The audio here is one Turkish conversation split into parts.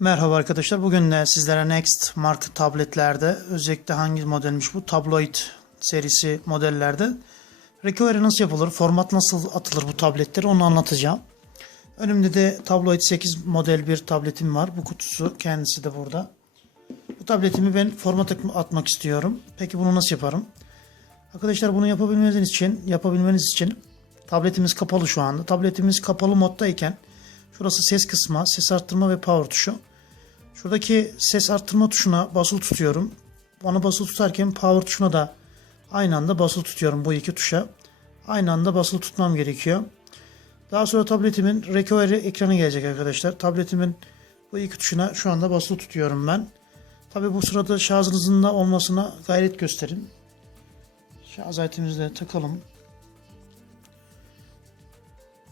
Merhaba arkadaşlar. Bugün de sizlere Next marka tabletlerde özellikle hangi modelmiş bu tabloid serisi modellerde recovery nasıl yapılır, format nasıl atılır bu tabletleri onu anlatacağım. Önümde de tabloid 8 model bir tabletim var. Bu kutusu kendisi de burada. Bu tabletimi ben format atmak istiyorum. Peki bunu nasıl yaparım? Arkadaşlar bunu yapabilmeniz için, yapabilmeniz için tabletimiz kapalı şu anda. Tabletimiz kapalı moddayken şurası ses kısmı, ses arttırma ve power tuşu. Şuradaki ses arttırma tuşuna basılı tutuyorum. Ona basılı tutarken power tuşuna da aynı anda basılı tutuyorum bu iki tuşa. Aynı anda basılı tutmam gerekiyor. Daha sonra tabletimin recovery ekranı gelecek arkadaşlar. Tabletimin bu iki tuşuna şu anda basılı tutuyorum ben. Tabi bu sırada şarjınızın da olmasına gayret gösterin. Şarj aletimizi de takalım.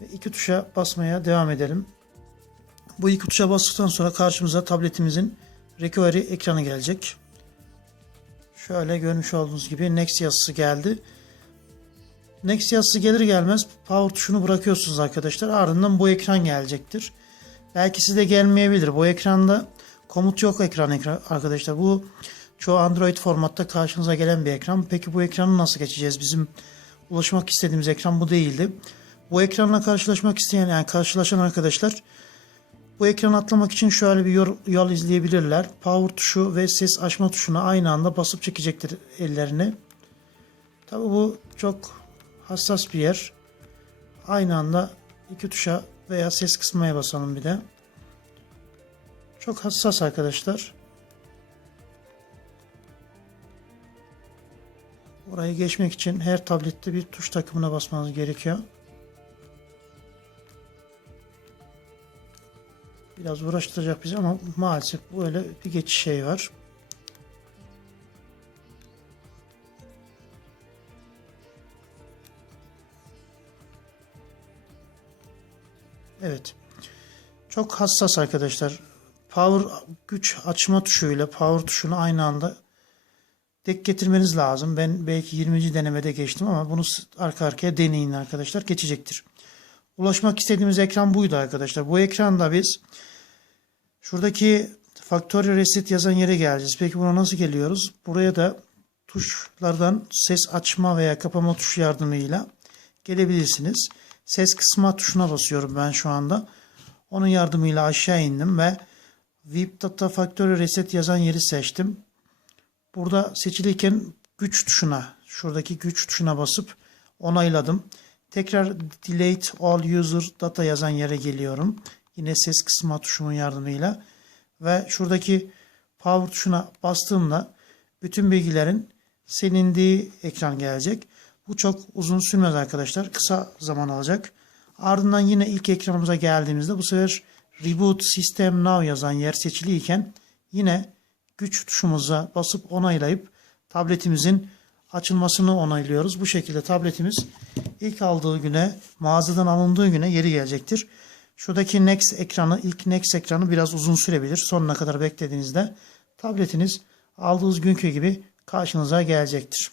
Ve iki tuşa basmaya devam edelim. Bu iki tuşa bastıktan sonra karşımıza tabletimizin recovery ekranı gelecek. Şöyle görmüş olduğunuz gibi Next yazısı geldi. Next yazısı gelir gelmez power tuşunu bırakıyorsunuz arkadaşlar. Ardından bu ekran gelecektir. Belki size gelmeyebilir. Bu ekranda komut yok ekran, ekran arkadaşlar. Bu çoğu Android formatta karşınıza gelen bir ekran. Peki bu ekranı nasıl geçeceğiz? Bizim ulaşmak istediğimiz ekran bu değildi. Bu ekranla karşılaşmak isteyen yani karşılaşan arkadaşlar bu ekranı atlamak için şöyle bir yol, izleyebilirler. Power tuşu ve ses açma tuşuna aynı anda basıp çekecektir ellerini. Tabi bu çok hassas bir yer. Aynı anda iki tuşa veya ses kısmaya basalım bir de. Çok hassas arkadaşlar. Orayı geçmek için her tablette bir tuş takımına basmanız gerekiyor. Biraz uğraştıracak bizi ama maalesef böyle bir geçiş şey var. Evet. Çok hassas arkadaşlar. Power güç açma tuşuyla power tuşunu aynı anda denk getirmeniz lazım. Ben belki 20. denemede geçtim ama bunu arka arkaya deneyin arkadaşlar. Geçecektir. Ulaşmak istediğimiz ekran buydu arkadaşlar. Bu ekranda biz şuradaki Factory Reset yazan yere geleceğiz. Peki buna nasıl geliyoruz? Buraya da tuşlardan ses açma veya kapama tuşu yardımıyla gelebilirsiniz. Ses kısma tuşuna basıyorum ben şu anda. Onun yardımıyla aşağı indim ve VIP Data Factory Reset yazan yeri seçtim. Burada seçilirken güç tuşuna, şuradaki güç tuşuna basıp onayladım. Tekrar Delete All User Data yazan yere geliyorum. Yine ses kısma tuşumun yardımıyla. Ve şuradaki Power tuşuna bastığımda bütün bilgilerin silindiği ekran gelecek. Bu çok uzun sürmez arkadaşlar. Kısa zaman alacak. Ardından yine ilk ekranımıza geldiğimizde bu sefer Reboot System Now yazan yer seçiliyken yine güç tuşumuza basıp onaylayıp tabletimizin açılmasını onaylıyoruz. Bu şekilde tabletimiz ilk aldığı güne, mağazadan alındığı güne yeri gelecektir. Şuradaki Next ekranı, ilk Next ekranı biraz uzun sürebilir. Sonuna kadar beklediğinizde tabletiniz aldığınız günkü gibi karşınıza gelecektir.